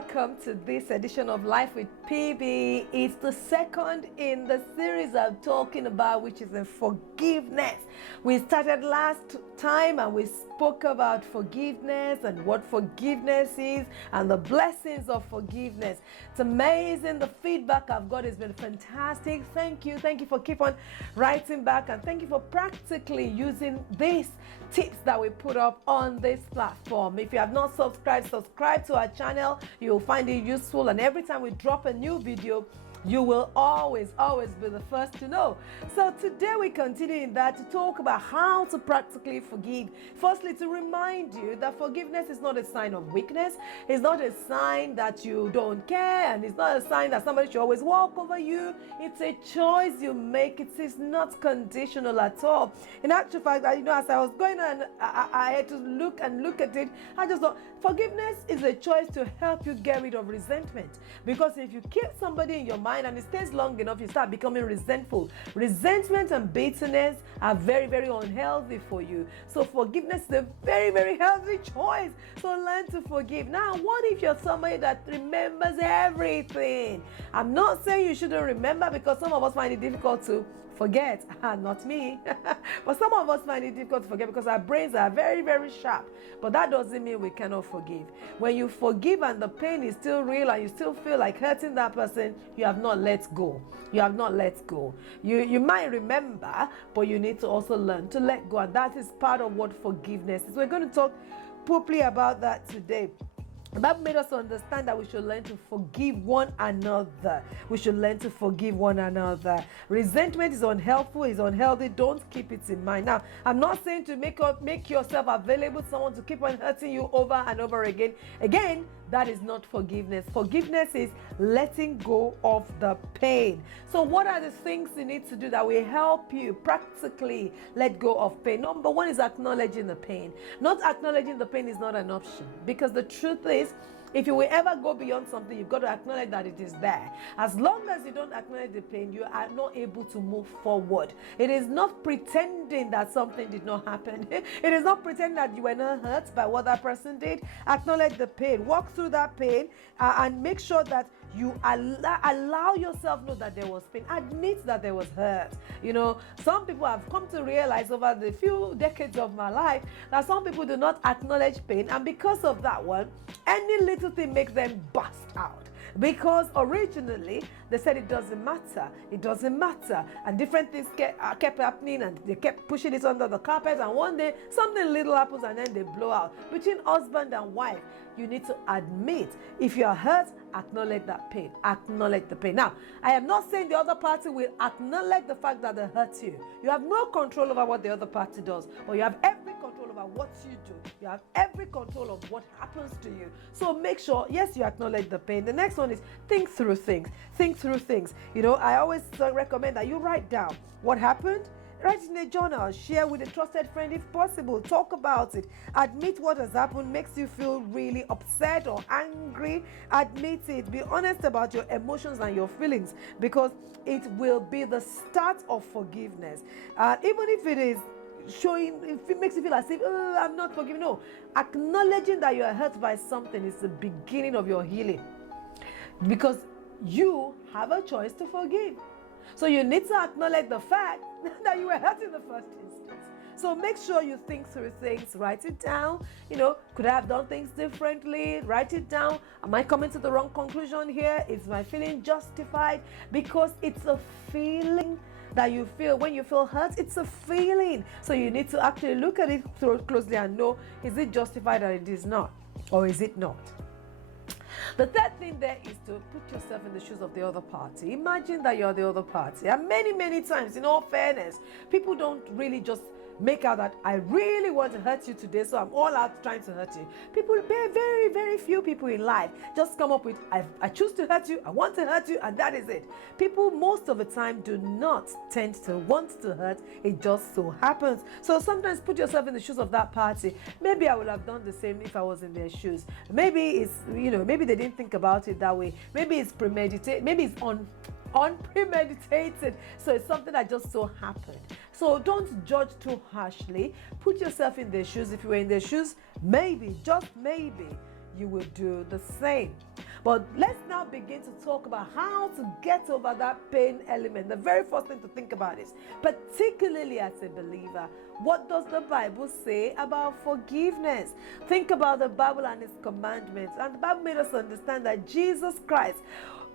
welcome to this edition of Life with PB. It's the second in the series I'm talking about, which is forgiveness. We started last time and we spoke about forgiveness and what forgiveness is and the blessings of forgiveness. It's amazing. The feedback I've got has been fantastic. Thank you for keep on writing back, and thank you for practically using these tips that we put up on this platform. If you have not subscribed to our channel. You'll find it useful, and every time we drop a new video, you will always be the first to know. So today we continue in that to talk about how to practically forgive. Firstly, to remind you that forgiveness is not a sign of weakness. It's not a sign that you don't care, and it's not a sign that somebody should always walk over you. It's a choice you make. It is not conditional at all. In actual fact, as I was going on, I had to look at it. I just thought forgiveness is a choice to help you get rid of resentment. Because if you keep somebody in your mind and it stays long enough, you start becoming resentful. Resentment and bitterness are very, very unhealthy for you. So forgiveness is a very, very healthy choice. So learn to forgive. Now, what if you're somebody that remembers everything? I'm not saying you shouldn't remember, because some of us find it difficult to forget. Not me. But some of us find it difficult to forget because our brains are very, very sharp. But that doesn't mean we cannot forgive. When you forgive and the pain is still real and you still feel like hurting that person, you have not let go. You have not let go. You might remember, but you need to also learn to let go. And that is part of what forgiveness is. We're going to talk properly about that today. The Bible made us understand that we should learn to forgive one another. We should learn to forgive one another. Resentment is unhelpful, is unhealthy. Don't keep it in mind. Now, I'm not saying to make yourself available to someone to keep on hurting you over and over again. Again, that is not forgiveness. Forgiveness is letting go of the pain. So what are the things you need to do that will help you practically let go of pain? Number one is acknowledging the pain. Not acknowledging the pain is not an option, because the truth is, if you will ever go beyond something, you've got to acknowledge that it is there. As long as you don't acknowledge the pain, you are not able to move forward. It is not pretending that something did not happen. It is not pretending that you were not hurt by what that person did. Acknowledge the pain. Walk through that pain and make sure that you allow yourself know that there was pain. Admit that there was hurt. Some people have come to realize over the few decades of my life that some people do not acknowledge pain, and because of that one, any little thing makes them bust out. Because originally they said it doesn't matter, and different things kept happening, and they kept pushing it under the carpet, and one day something little happens and then they blow out. Between husband and wife, you need to admit if you are hurt. Acknowledge that pain. Acknowledge the pain. Now, I am not saying the other party will acknowledge the fact that they hurt you. You have no control over what the other party does, but you have every control over what you do. You have every control of what happens to you. So make sure, yes, you acknowledge the pain. The next one is think through things. Think through things. I always recommend that you write down what happened. Write in a journal, share with a trusted friend if possible, talk about it, admit what has happened, makes you feel really upset or angry, admit it, be honest about your emotions and your feelings, because it will be the start of forgiveness. Even if it is if it makes you feel as if, I'm not forgiving, no, acknowledging that you are hurt by something is the beginning of your healing, because you have a choice to forgive. So you need to acknowledge the fact that you were hurt in the first instance. So make sure you think through things, write it down. Could I have done things differently? Write it down. Am I coming to the wrong conclusion here? Is my feeling justified? Because it's a feeling that you feel when you feel hurt. It's a feeling. So you need to actually look at it closely and know, is it justified or it is not? Or is it not? The third thing there is to put yourself in the shoes of the other party. Imagine that you're the other party. And many, many times, in all fairness, people don't really just make out that I really want to hurt you today, so I'm all out trying to hurt you. Very, very few people in life just come up with, I choose to hurt you, I want to hurt you, and that is it. People most of the time do not tend to want to hurt. It just so happens. So sometimes put yourself in the shoes of that party. Maybe I would have done the same if I was in their shoes. Maybe it's, maybe they didn't think about it that way. Maybe it's premeditated. Maybe it's unpremeditated. So it's something that just so happened. So don't judge too harshly. Put yourself in their shoes. If you were in their shoes, maybe, just maybe, you will do the same. But let's now begin to talk about how to get over that pain element. The very first thing to think about is, particularly as a believer, what does the Bible say about forgiveness? Think about the Bible and its commandments. And the Bible made us understand that Jesus Christ,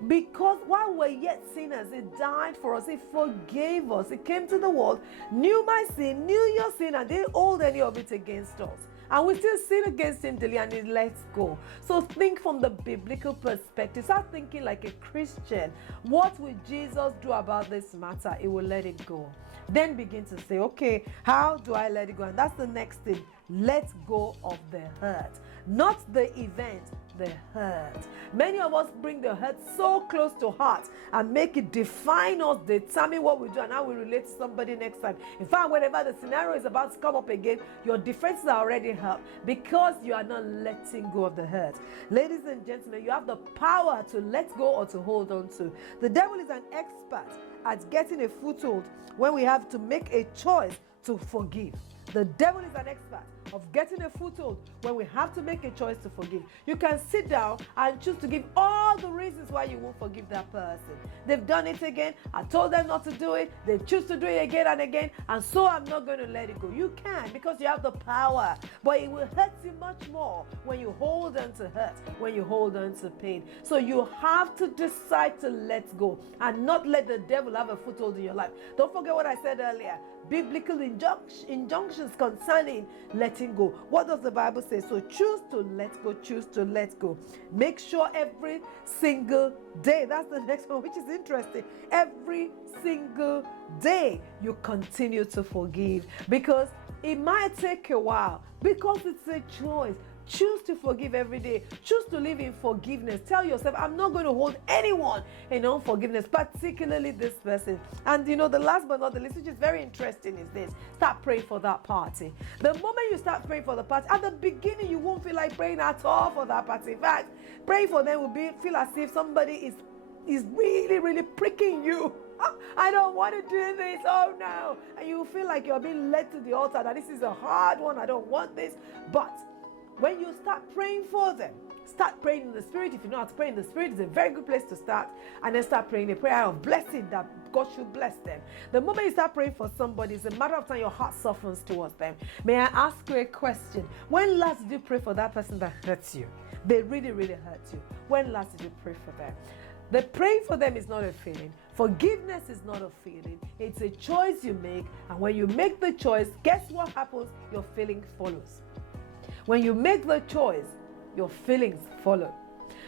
because while we're yet sinners, He died for us. He forgave us. He came to the world, knew my sin, knew your sin, and didn't hold any of it against us. And we still sin against Him daily, and He lets go. So think from the biblical perspective. Start thinking like a Christian. What will Jesus do about this matter? He will let it go. Then begin to say, okay, how do I let it go? And that's the next thing. Let go of the hurt. Not the event, the hurt. Many of us bring the hurt so close to heart and make it define us, determine what we do and how we relate to somebody next time. In fact, whenever the scenario is about to come up again, your defenses are already hurt because you are not letting go of the hurt. Ladies and gentlemen, you have the power to let go or to hold on to. The devil is an expert at getting a foothold when we have to make a choice to forgive. The devil is an expert of getting a foothold when we have to make a choice to forgive. You can sit down and choose to give all the reasons why you won't forgive that person. They've done it again. I told them not to do it. They choose to do it again and again. And so I'm not going to let it go. You can, because you have the power. But it will hurt you much more when you hold on to hurt, when you hold on to pain. So you have to decide to let go and not let the devil have a foothold in your life. Don't forget what I said earlier. Biblical injunctions concerning letting go. What does the Bible say? So choose to let go, choose to let go. Make sure every single day, that's the next one, which is interesting. Every single day you continue to forgive, because it might take a while, because it's a choice. Choose to forgive every day. Choose to live in forgiveness. Tell yourself, I'm not going to hold anyone in unforgiveness, particularly this person. And the last but not the least, which is very interesting, is this. Start praying for that party. The moment you start praying for the party, at the beginning, you won't feel like praying at all for that party. In fact, praying for them will feel as if somebody is really, really pricking you. I don't want to do this. Oh no. And you feel like you're being led to the altar, that this is a hard one. I don't want this. But when you start praying for them, start praying in the Spirit. If you know how to pray in the Spirit, it's a very good place to start. And then start praying a prayer of blessing, that God should bless them. The moment you start praying for somebody, it's a matter of time your heart softens towards them. May I ask you a question? When last did you pray for that person that hurts you? They really, really hurt you. When last did you pray for them? The praying for them is not a feeling. Forgiveness is not a feeling. It's a choice you make. And when you make the choice, guess what happens? Your feeling follows. When you make the choice, your feelings follow.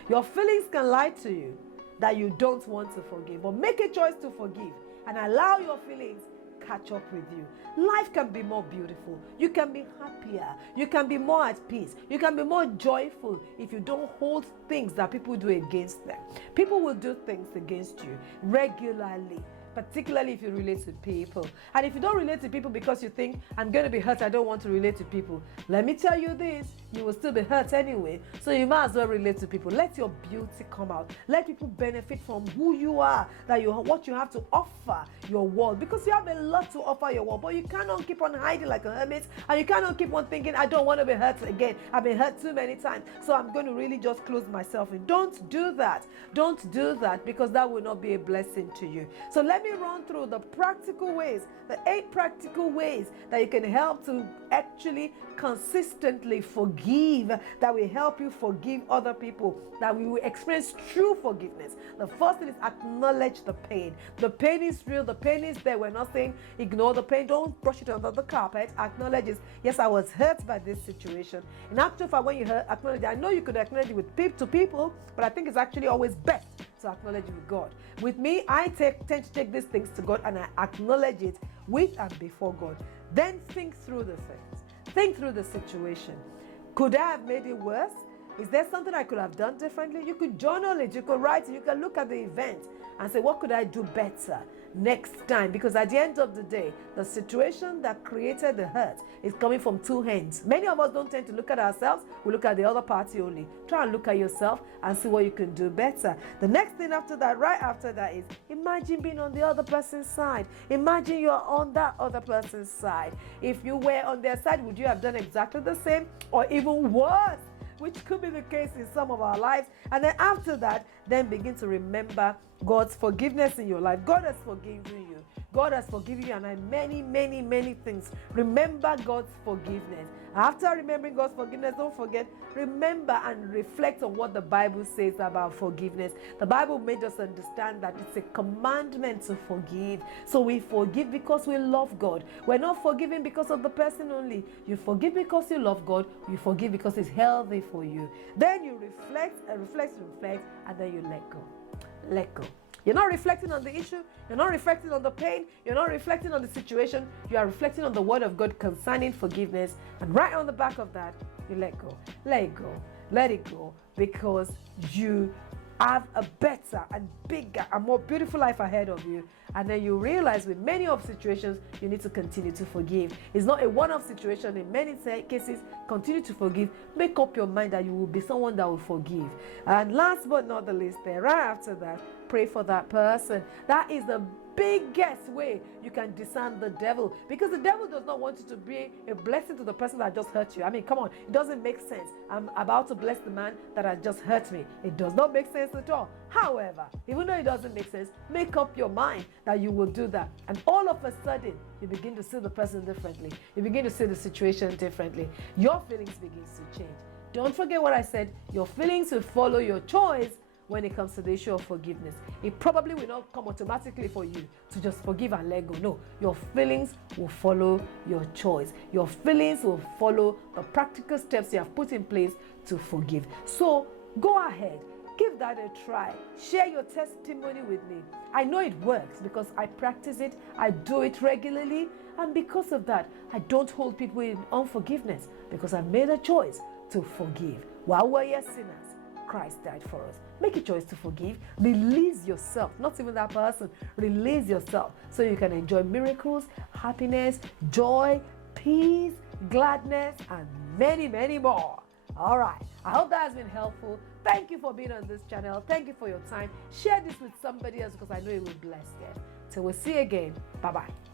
Your feelings can lie to you that you don't want to forgive, but make a choice to forgive and allow your feelings catch up with you. Life can be more beautiful. You can be happier. You can be more at peace. You can be more joyful if you don't hold things that people do against them. People will do things against you regularly, particularly if you relate to people. And if you don't relate to people because you think, I'm going to be hurt, I don't want to relate to people, let me tell you this, you will still be hurt anyway. So you might as well relate to people. Let your beauty come out. Let people benefit from who you are, what you have to offer your world. Because you have a lot to offer your world, but you cannot keep on hiding like a hermit, and you cannot keep on thinking, I don't want to be hurt again. I've been hurt too many times, so I'm going to really just close myself in. Don't do that. Don't do that, because that will not be a blessing to you. So let me run through the practical ways, the 8 practical ways that you can help to actually consistently forgive, that will help you forgive other people, that we will experience true forgiveness. The first thing is acknowledge the pain. The pain is real. The pain is there. We're not saying ignore the pain. Don't brush it under the carpet. Acknowledge it. Yes, I was hurt by this situation. In actual fact, when you acknowledge it, I know you could acknowledge it with people, but I think it's actually always best to acknowledge it with God. With me, I tend to take these things to God and I acknowledge it with and before God. Then think through the things. Think through the situation. Could I have made it worse? Is there something I could have done differently? You could journal it, you could write it, you can look at the event and say, what could I do better next time? Because at the end of the day, the situation that created the hurt is coming from 2 ends. Many of us don't tend to look at ourselves, we look at the other party only. Try and look at yourself and see what you can do better. The next thing after that, right after that, is imagine being on the other person's side. Imagine you're on that other person's side. If you were on their side, would you have done exactly the same or even worse? which could be the case in some of our lives. And then after that, then begin to remember God's forgiveness in your life. God has forgiven you. God has forgiven you, and many, many, many things. Remember God's forgiveness. After remembering God's forgiveness, don't forget, remember and reflect on what the Bible says about forgiveness. The Bible made us understand that it's a commandment to forgive. So we forgive because we love God. We're not forgiving because of the person only. You forgive because you love God. You forgive because it's healthy for you. Then you reflect and reflect, and then you let go. Let go. You're not reflecting on the issue. You're not reflecting on the pain. You're not reflecting on the situation. You are reflecting on the word of God concerning forgiveness. And right on the back of that, you let go. Let it go. Let it go. Because you have a better and bigger and more beautiful life ahead of you. And then you realize with many of situations, you need to continue to forgive. It's not a one-off situation. In many cases, continue to forgive. Make up your mind that you will be someone that will forgive. And last but not the least, right after that, pray for that person. That is the biggest way you can discern the devil, because the devil does not want you to be a blessing to the person that just hurt you. I mean, come on, it doesn't make sense. I'm about to bless the man that has just hurt me. It does not make sense at all. However, even though it doesn't make sense, make up your mind that you will do that, and all of a sudden you begin to see the person differently. You begin to see the situation differently. Your feelings begins to change. Don't forget what I said. Your feelings will follow your choice. When it comes to the issue of forgiveness, it probably will not come automatically for you to just forgive and let go. No, your feelings will follow your choice. Your feelings will follow the practical steps you have put in place to forgive. So go ahead, give that a try. Share your testimony with me. I know it works because I practice it. I do it regularly. And because of that, I don't hold people in unforgiveness, because I've made a choice to forgive. While we're yet sinners, Christ died for us. Make a choice to forgive. Release yourself, not even that person. Release yourself so you can enjoy miracles, happiness, joy, peace, gladness, and many, many more. All right. I hope that has been helpful. Thank you for being on this channel. Thank you for your time. Share this with somebody else, because I know it will bless them. Till we'll see you again. Bye-bye.